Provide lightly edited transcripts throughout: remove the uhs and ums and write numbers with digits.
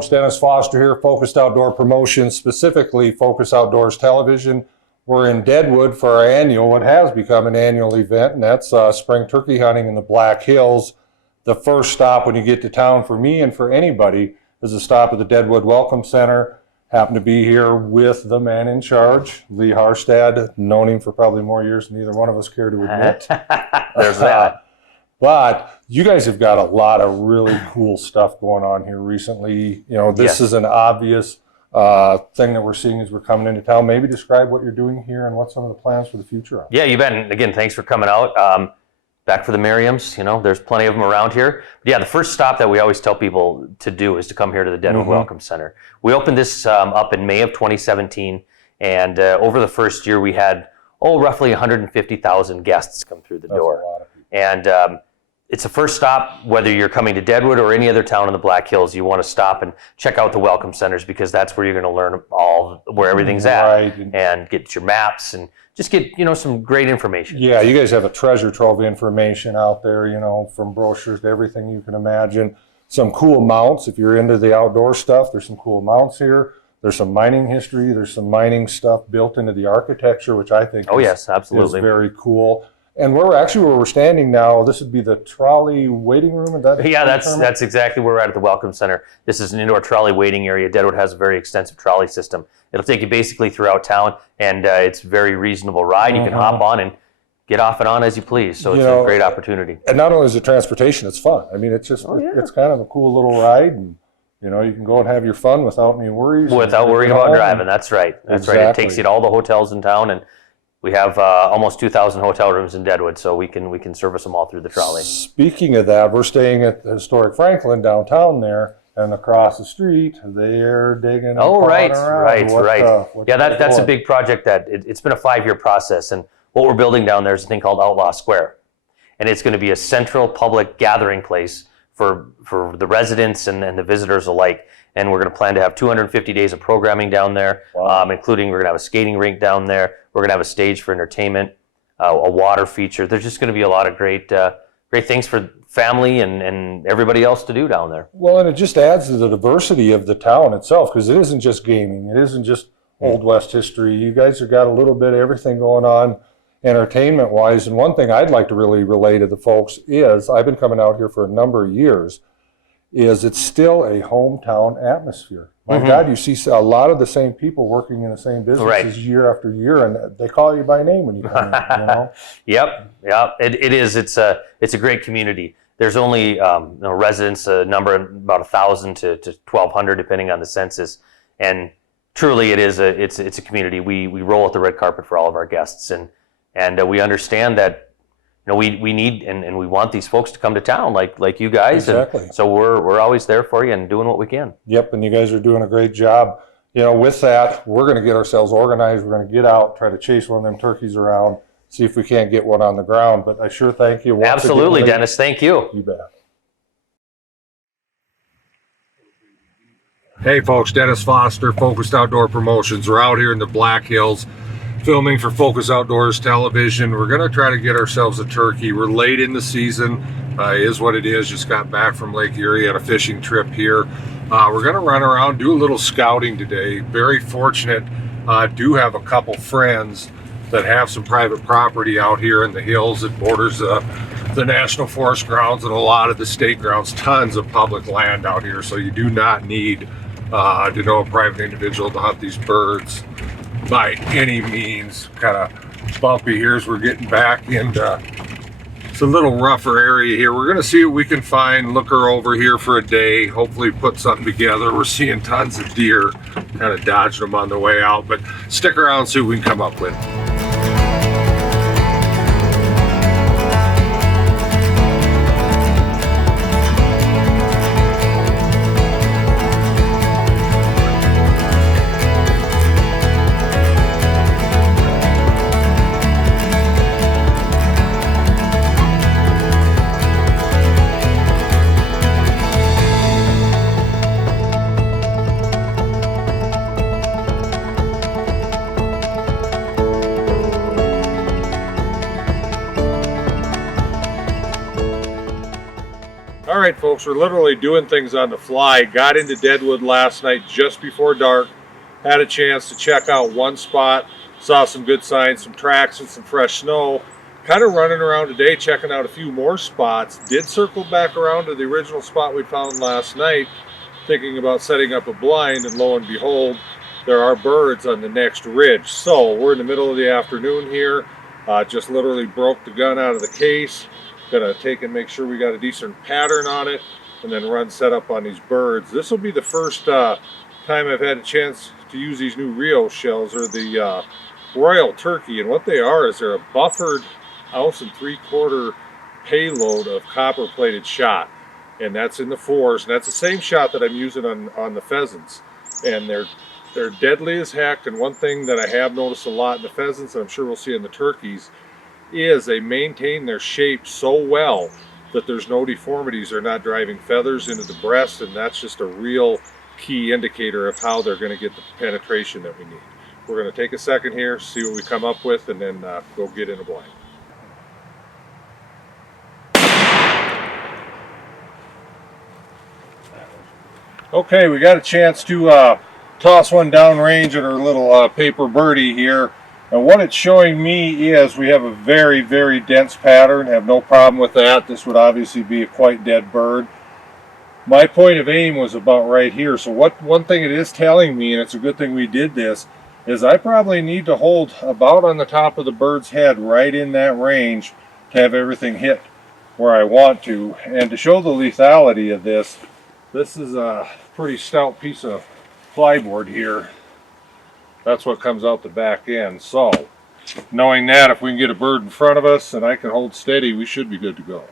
folks, Dennis Foster here, Focused Outdoor Promotions, specifically Focus Outdoors Television. We're in Deadwood for our annual, what has become an annual event, and that's spring turkey hunting in the Black Hills. The first stop when you get to town for me and for anybody is a stop at the Deadwood Welcome Center. Happen to be here with the man in charge, Lee Harstad. Known him for probably more years than either one of us care to admit. There's that. But you guys have got a lot of really cool stuff going on here recently. You know, this is an obvious thing that we're seeing as we're coming into town. Maybe describe what you're doing here and what some of the plans for the future are. Yeah, you bet. And again, thanks for coming out. Back for the Merriams, you know, there's plenty of them around here. But yeah, the first stop that we always tell people to do is to come here to the Deadwood Welcome Center. We opened this up in May of 2017, and over the first year we had, roughly 150,000 guests come through the door. That's a lot of people. And it's the first stop, whether you're coming to Deadwood or any other town in the Black Hills, you want to stop and check out the welcome centers, because that's where you're going to learn all where everything's at, and get your maps and just get, you know, some great information. Yeah, you guys have a treasure trove of information out there, you know, from brochures to everything you can imagine. Some cool mounts. If you're into the outdoor stuff, there's some cool mounts here. There's some mining history. There's some mining stuff built into the architecture, which I think yes, absolutely, is very cool. And where we're standing now, this would be the trolley waiting room. That's exactly where we're at the Welcome Center. This is an indoor trolley waiting area. Deadwood has a very extensive trolley system. It'll take you basically throughout town, and it's a very reasonable ride. You can hop on and get off and on as you please. So it's a great opportunity. And not only is it transportation, it's fun. I mean, it's just it's kind of a cool little ride, and you know, you can go and have your fun without any worries. Without worrying about driving. That's right. That's right. It takes you to all the hotels in town, and we have almost 2,000 hotel rooms in Deadwood, so we can service them all through the trolley. Speaking of that, we're staying at the historic Franklin downtown there, and across the street, they're digging. Right. That's a big project that it's been a 5-year process, and what we're building down there is a thing called Outlaw Square, and it's going to be a central public gathering place for the residents and the visitors alike. And we're going to plan to have 250 days of programming down there, including we're going to have a skating rink down there. We're going to have a stage for entertainment, a water feature. There's just going to be a lot of great things for family and everybody else to do down there. Well, and it just adds to the diversity of the town itself, because it isn't just gaming. It isn't just Old West history. You guys have got a little bit of everything going on entertainment-wise. And one thing I'd like to really relay to the folks is, I've been coming out here for a number of years, is it's still a hometown atmosphere. My God, you see a lot of the same people working in the same businesses year after year, and they call you by name when you come in, you know? Yep. It is. It's a great community. There's only residents, a number about 1,000 to 1,200, depending on the census, and truly it's a community. We roll out the red carpet for all of our guests, and we understand that. You know, we need and we want these folks to come to town like you guys. Exactly. And so we're always there for you and doing what we can. Yep, and you guys are doing a great job. You know, with that, we're going to get ourselves organized. We're going to get out, try to chase one of them turkeys around, see if we can't get one on the ground. But I sure thank you. Absolutely, Dennis. Thank you. You bet. Hey, folks, Dennis Foster, Focused Outdoor Promotions. We're out here in the Black Hills, filming for Focus Outdoors Television. We're going to try to get ourselves a turkey. We're late in the season, is what it is. Just got back from Lake Erie on a fishing trip here. We're going to run around, do a little scouting today. Very fortunate, do have a couple friends that have some private property out here in the hills. It borders the National Forest grounds and a lot of the state grounds. Tons of public land out here, so you do not need to know a private individual to hunt these birds by any means. Kind of bumpy here as we're getting back into it's a little rougher area here. We're going to see what we can find, look her over here for a day, hopefully put something together. We're seeing tons of deer, kind of dodging them on the way out, but stick around, see what we can come up with. All right, folks, we're literally doing things on the fly. Got into Deadwood last night just before dark. Had a chance to check out one spot. Saw some good signs, some tracks and some fresh snow. Kind of running around today, checking out a few more spots. Did circle back around to the original spot we found last night, thinking about setting up a blind, and lo and behold, there are birds on the next ridge. So we're in the middle of the afternoon here. Just literally broke the gun out of the case. Gonna take and make sure we got a decent pattern on it, and then run setup on these birds. This will be the first time I've had a chance to use these new Rio shells, or the Royal Turkey. And what they are is they're a buffered 1 3/4 ounce payload of copper plated shot, and that's in the 4s, and that's the same shot that I'm using on the pheasants. And they're deadly as heck. And one thing that I have noticed a lot in the pheasants, and I'm sure we'll see in the turkeys, is they maintain their shape so well that there's no deformities. They're not driving feathers into the breast, and that's just a real key indicator of how they're going to get the penetration that we need. We're going to take a second here, see what we come up with, and then go get in a blind. Okay, we got a chance to toss one downrange at our little paper birdie here. And what it's showing me is we have a very, very dense pattern. Have no problem with that. This would obviously be a quite dead bird. My point of aim was about right here. So one thing it is telling me, and it's a good thing we did this, is I probably need to hold about on the top of the bird's head, right in that range, to have everything hit where I want to. And to show the lethality of this is a pretty stout piece of plyboard here. That's what comes out the back end. So knowing that, if we can get a bird in front of us and I can hold steady, we should be good to go.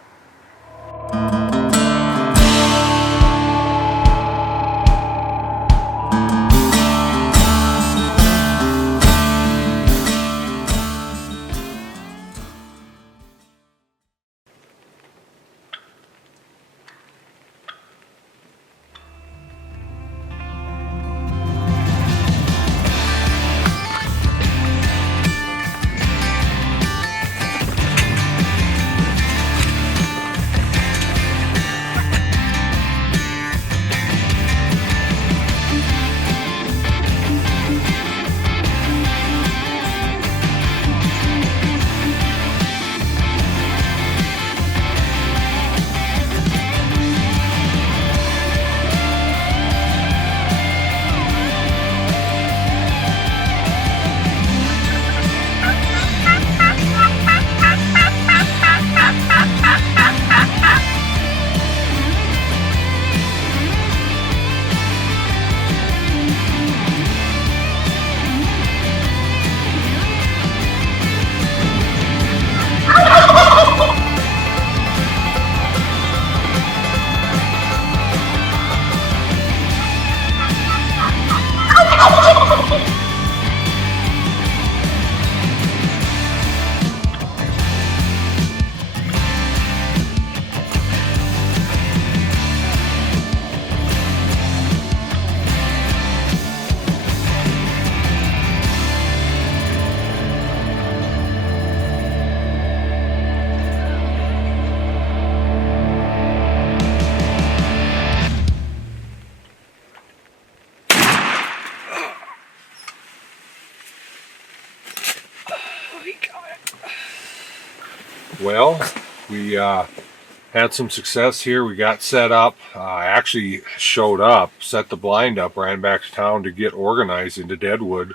Well, we had some success here. We got set up. I actually showed up, set the blind up, ran back to town to get organized into Deadwood,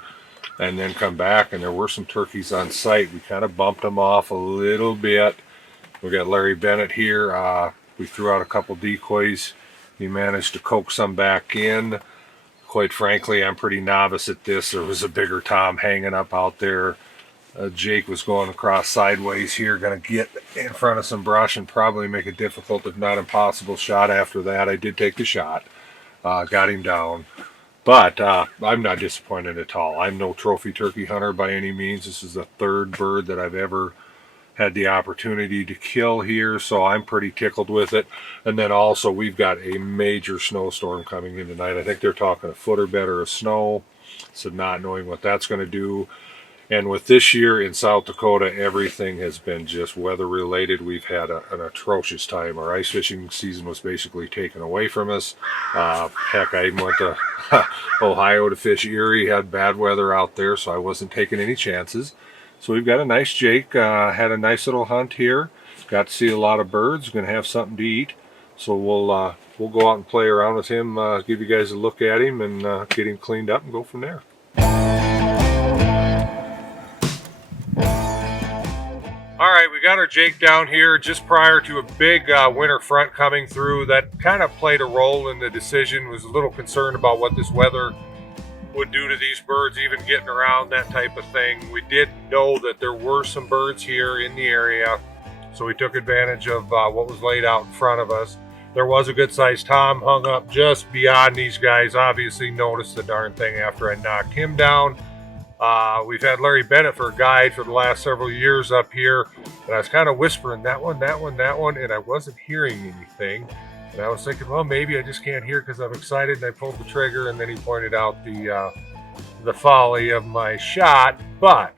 and then come back, and there were some turkeys on site. We kind of bumped them off a little bit. We got Larry Bennett here. We threw out a couple decoys. He managed to coax some back in. Quite frankly, I'm pretty novice at this. There was a bigger tom hanging up out there. Jake was going across sideways here, going to get in front of some brush and probably make a difficult, if not impossible, shot after that. I did take the shot, got him down, but I'm not disappointed at all. I'm no trophy turkey hunter by any means. This is the third bird that I've ever had the opportunity to kill here, so I'm pretty tickled with it. And then also we've got a major snowstorm coming in tonight. I think they're talking a foot or better of snow, so not knowing what that's going to do. And with this year in South Dakota, everything has been just weather related. We've had an atrocious time. Our ice fishing season was basically taken away from us. Heck, I even went to Ohio to fish Erie, had bad weather out there, so I wasn't taking any chances. So we've got a nice Jake, had a nice little hunt here. Got to see a lot of birds, going to have something to eat. So we'll go out and play around with him, give you guys a look at him and get him cleaned up and go from there. All right, we got our Jake down here just prior to a big winter front coming through. That kind of played a role in the decision. Was a little concerned about what this weather would do to these birds, even getting around, that type of thing. We did know that there were some birds here in the area, so we took advantage of what was laid out in front of us. There was a good sized tom hung up just beyond these guys. Obviously noticed the darn thing after I knocked him down. We've had Larry Bennett for a guide for the last several years up here, and I was kind of whispering that one, and I wasn't hearing anything. And I was thinking, well, maybe I just can't hear because I'm excited, and I pulled the trigger, and then he pointed out the folly of my shot. But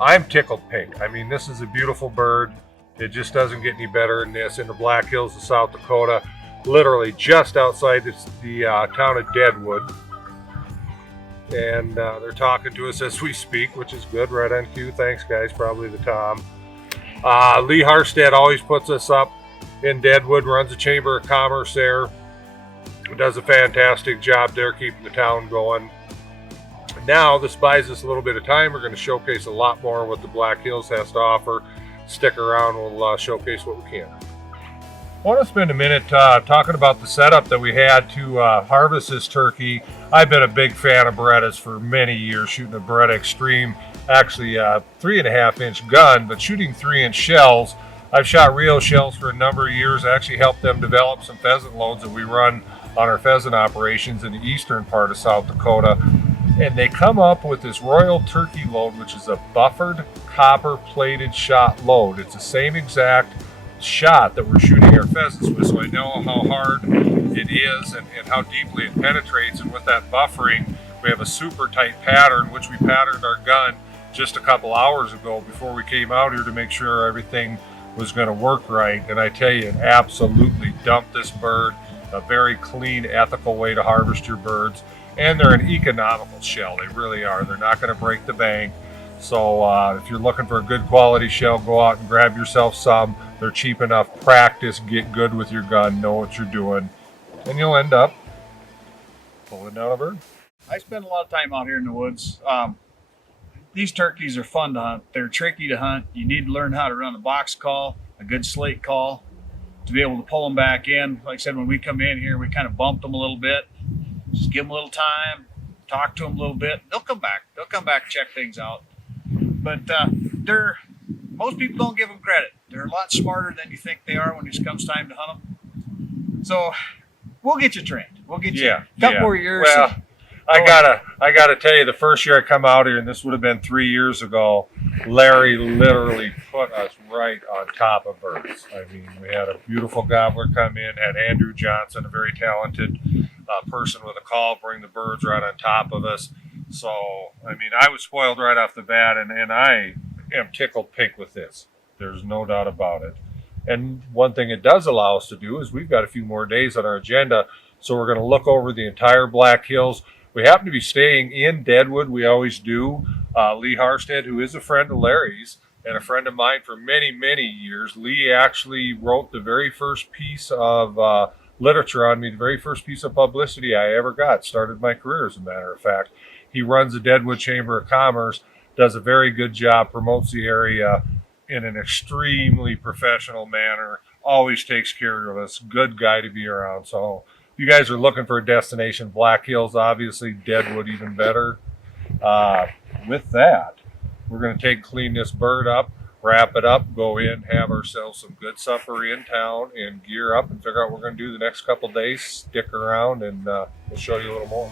I'm tickled pink. I mean, this is a beautiful bird. It just doesn't get any better than this in the Black Hills of South Dakota, literally just outside the town of Deadwood. And they're talking to us as we speak, which is good, right on cue. Thanks, guys. Probably the Tom. Lee Harstad always puts us up in Deadwood, runs a Chamber of Commerce there. Does a fantastic job there keeping the town going. Now, this buys us a little bit of time. We're going to showcase a lot more of what the Black Hills has to offer. Stick around. We'll showcase what we can. I want to spend a minute talking about the setup that we had to harvest this turkey. I've been a big fan of Berettas for many years, shooting a Beretta Extreme, actually a 3.5-inch gun, but shooting 3-inch shells. I've shot Rio shells for a number of years. I actually helped them develop some pheasant loads that we run on our pheasant operations in the eastern part of South Dakota. And they come up with this Royal Turkey load, which is a buffered copper plated shot load. It's the same exact shot that we're shooting our pheasants with, so I know how hard it is and how deeply it penetrates. And with that buffering, we have a super tight pattern, which we patterned our gun just a couple hours ago before we came out here to make sure everything was going to work right. And I tell you, it absolutely dumped this bird. A very clean, ethical way to harvest your birds, and they're an economical shell. They really are. They're not going to break the bank. So if you're looking for a good quality shell, go out and grab yourself some. They're cheap enough. Practice, get good with your gun, know what you're doing, and you'll end up pulling down a bird. I spend a lot of time out here in the woods. These turkeys are fun to hunt. They're tricky to hunt. You need to learn how to run a box call, a good slate call, to be able to pull them back in. Like I said, when we come in here, we kind of bumped them a little bit. Just give them a little time, talk to them a little bit. They'll come back. They'll come back and check things out. But most people don't give them credit. They're a lot smarter than you think they are when it comes time to hunt them. So we'll get you trained. We'll get you a couple more years. Well, I gotta tell you, the first year I come out here, and this would have been 3 years ago, Larry literally put us right on top of birds. I mean, we had a beautiful gobbler come in, had Andrew Johnson, a very talented person with a call, bring the birds right on top of us. So, I mean, I was spoiled right off the bat, and I am tickled pink with this. There's no doubt about it. And one thing it does allow us to do is we've got a few more days on our agenda, so we're going to look over the entire Black Hills. We happen to be staying in Deadwood. We always do. Lee Harstad, who is a friend of Larry's and a friend of mine for many, many years. Lee actually wrote the very first piece of literature on me, the very first piece of publicity I ever got. Started my career, as a matter of fact. He runs the Deadwood Chamber of Commerce, does a very good job, promotes the area in an extremely professional manner, always takes care of us, good guy to be around. So if you guys are looking for a destination, Black Hills, obviously, Deadwood even better. With that, we're going to clean this bird up, wrap it up, go in, have ourselves some good supper in town, and gear up and figure out what we're going to do the next couple of days. Stick around, and we'll show you a little more.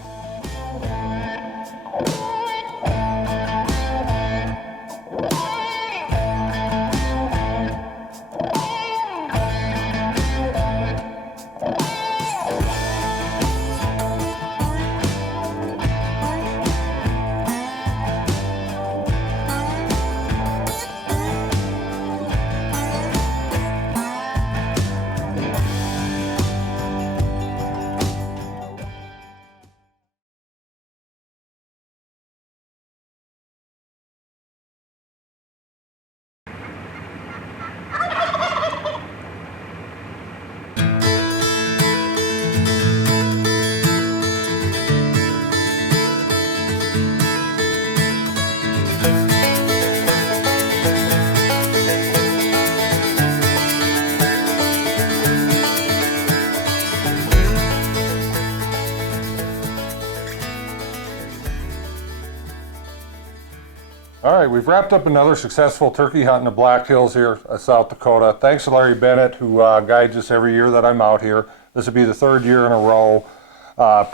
All right, we've wrapped up another successful turkey hunt in the Black Hills here, South Dakota. Thanks to Larry Bennett, who guides us every year that I'm out here. This will be the third year in a row.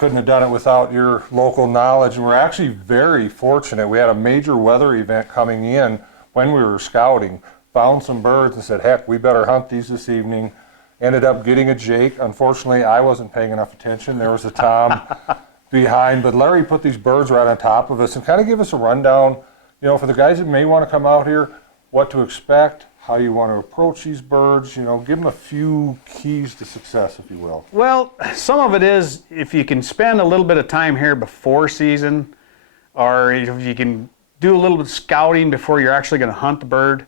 Couldn't have done it without your local knowledge. And we're actually very fortunate. We had a major weather event coming in when we were scouting. Found some birds and said, heck, we better hunt these this evening. Ended up getting a Jake. Unfortunately, I wasn't paying enough attention. There was a Tom behind. But Larry put these birds right on top of us and kind of give us a rundown, you know, for the guys that may want to come out here, what to expect, how you want to approach these birds, you know, give them a few keys to success, if you will. Well, some of it is if you can spend a little bit of time here before season, or if you can do a little bit of scouting before you're actually going to hunt the bird.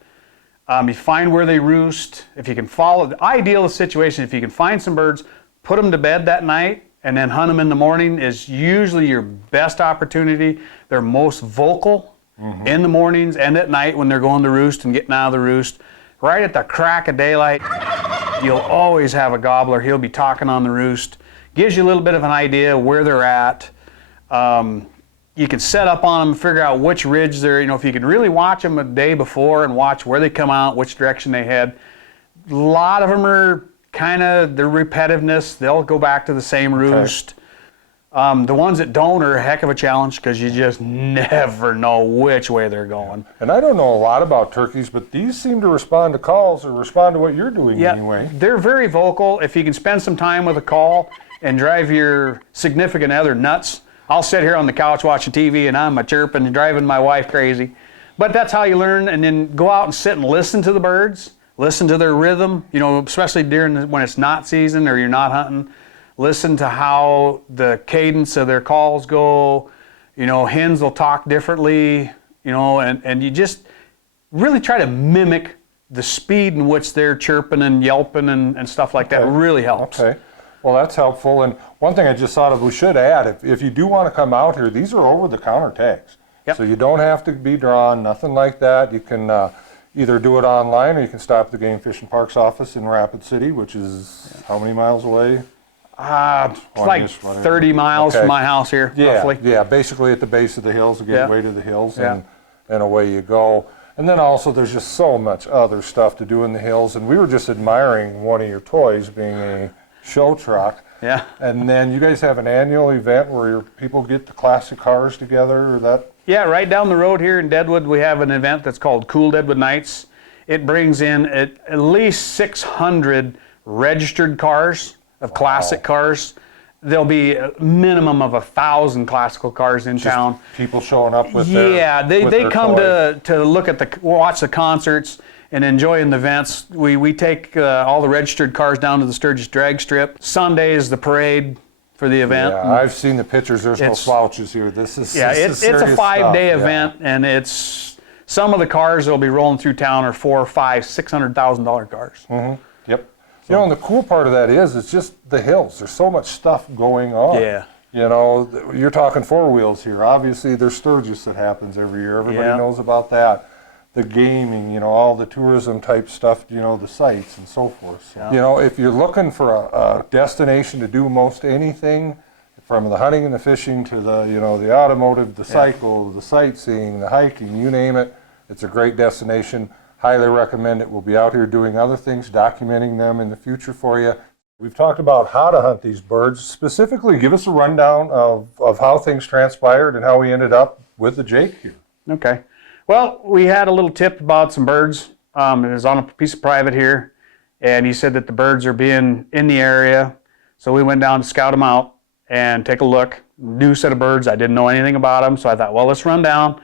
You find where they roost. If you can follow the ideal situation, if you can find some birds, put them to bed that night, and then hunt them in the morning is usually your best opportunity. They're most vocal in the mornings and at night when they're going to roost and getting out of the roost. Right at the crack of daylight, you'll always have a gobbler. He'll be talking on the roost. Gives you a little bit of an idea where they're at. You can set up on them, figure out which ridge they're, you know, if you can really watch them a day before and watch where they come out, which direction they head. A lot of them are kind of, their repetitiveness, they'll go back to the same roost. The ones that don't are a heck of a challenge because you just never know which way they're going. And I don't know a lot about turkeys, but these seem to respond to calls or respond to what you're doing anyway. They're very vocal. If you can spend some time with a call and drive your significant other nuts, I'll sit here on the couch watching TV and I'm chirping and driving my wife crazy. But that's how you learn, and then go out and sit and listen to the birds, listen to their rhythm, you know, especially when it's not season or you're not hunting. Listen to how the cadence of their calls go. You know, hens will talk differently, you know, and you just really try to mimic the speed in which they're chirping and yelping and stuff like that. Really helps. Okay. Well, that's helpful. And one thing I just thought of, we should add, if you do want to come out here, these are over-the-counter tags. Yep. So you don't have to be drawn, nothing like that. You can either do it online or you can stop at the Game Fish and Parks office in Rapid City, which is how many miles away? It's like 30 miles from my house here, roughly. Yeah, basically at the base of the hills, the gateway to the hills, and away you go. And then also there's just so much other stuff to do in the hills. And we were just admiring one of your toys being a show truck. Yeah. And then you guys have an annual event where your people get the classic cars together, or that? Yeah, right down the road here in Deadwood, we have an event that's called Cool Deadwood Nights. It brings in at least 600 registered cars of classic cars. There'll be a minimum of 1,000 classical cars in town. People showing up with their they come toys. to look at watch the concerts and enjoying the events. We take all the registered cars down to the Sturgis drag strip. Sunday is the parade for the event. Yeah, I've seen the pictures. There's no slouches here. This is it's a 5-day event, and it's some of the cars that'll be rolling through town are $400,000, $500,000, $600,000 cars. Yep. You know, and the cool part of that is it's just the hills. There's so much stuff going on. Yeah. You know, you're talking four wheels here. Obviously, there's Sturgis that happens every year. Everybody knows about that. The gaming, you know, all the tourism type stuff, you know, the sites and so forth. So, you know, if you're looking for a destination to do most anything, from the hunting and the fishing to the, you know, the automotive, the cycle, the sightseeing, the hiking, you name it, it's a great destination. Highly recommend it. We'll be out here doing other things, documenting them in the future for you. We've talked about how to hunt these birds. Specifically, give us a rundown of how things transpired and how we ended up with the Jake here. Okay. Well, we had a little tip about some birds. It was on a piece of private here, and he said that the birds are being in the area. So we went down to scout them out and take a look. New set of birds. I didn't know anything about them, so I thought, well, let's run down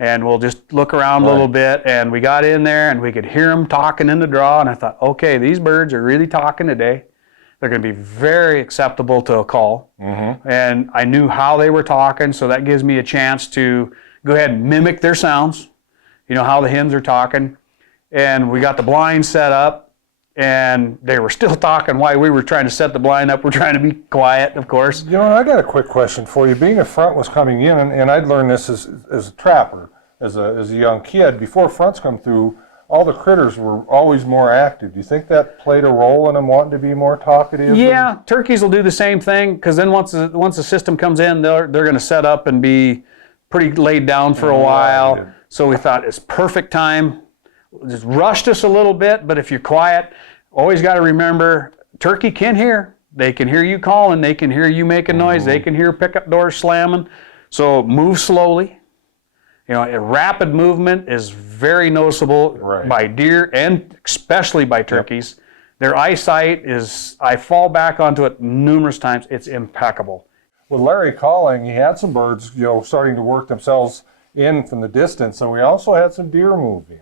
and we'll just look around a little bit. And we got in there and we could hear them talking in the draw, and I thought, okay, these birds are really talking today. They're going to be very acceptable to a call. And I knew how they were talking, so that gives me a chance to go ahead and mimic their sounds, you know, how the hens are talking. And we got the blind set up, and they were still talking while we were trying to set the blind up. We're trying to be quiet, of course. You know, I got a quick question for you. Being a front was coming in, and I'd learned this as a trapper, as a young kid. Before fronts come through, all the critters were always more active. Do you think that played a role in them wanting to be more talkative? Yeah, turkeys will do the same thing, because then once the system comes in, they're going to set up and be pretty laid down for a while. So we thought it's perfect time. Just rushed us a little bit, but if you're quiet, always got to remember, turkey can hear. They can hear you calling. They can hear you making noise. They can hear pickup doors slamming. So move slowly. You know, a rapid movement is very noticeable by deer and especially by turkeys. Yep. Their eyesight is, I fall back onto it numerous times, it's impeccable. With Larry calling, he had some birds, starting to work themselves in from the distance, and we also had some deer move in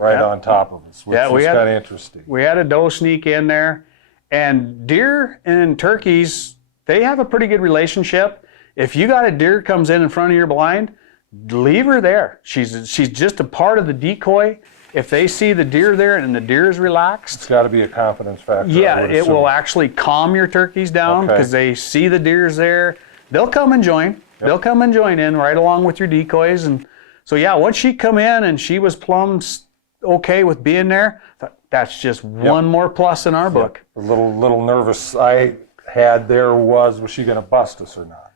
on top of us, which was kind of interesting. We had a doe sneak in there, and deer and turkeys, they have a pretty good relationship. If you got a deer comes in front of your blind, leave her there. She's just a part of the decoy. If they see the deer there and the deer is relaxed, it's got to be a confidence factor. Yeah, it will actually calm your turkeys down because they see the deer's there. They'll come and join. Yep. They'll come and join in right along with your decoys. And so once she come in and she was plumb okay with being there, that's just one more plus in our book. The little nervous I had there was she going to bust us or not?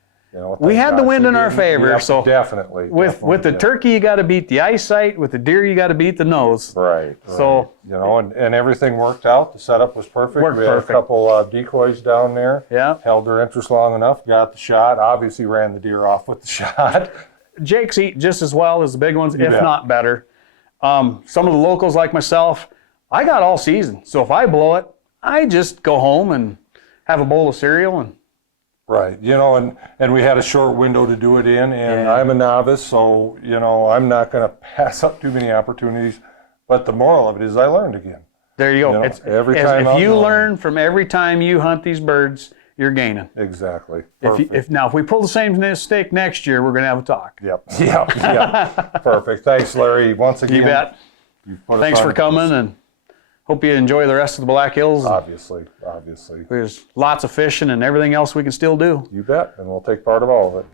We had the wind in our favor, so definitely. With the turkey, you got to beat the eyesight. With the deer, you got to beat the nose. Right. So and everything worked out. The setup was perfect. We had a couple decoys down there. Yeah. Held their interest long enough. Got the shot. Obviously ran the deer off with the shot. Jakes eat just as well as the big ones, if not better. Some of the locals like myself, I got all season. So if I blow it, I just go home and have a bowl of cereal and. Right, and we had a short window to do it in, and I'm a novice, so, I'm not going to pass up too many opportunities, but the moral of it is I learned again. There you go. If you learn from every time you hunt these birds, you're gaining. Exactly. If we pull the same mistake next year, we're going to have a talk. Yep. Perfect. Thanks, Larry. Once again. You bet. Thanks for coming, and hope you enjoy the rest of the Black Hills. Obviously. There's lots of fishing and everything else we can still do. You bet, and we'll take part of all of it.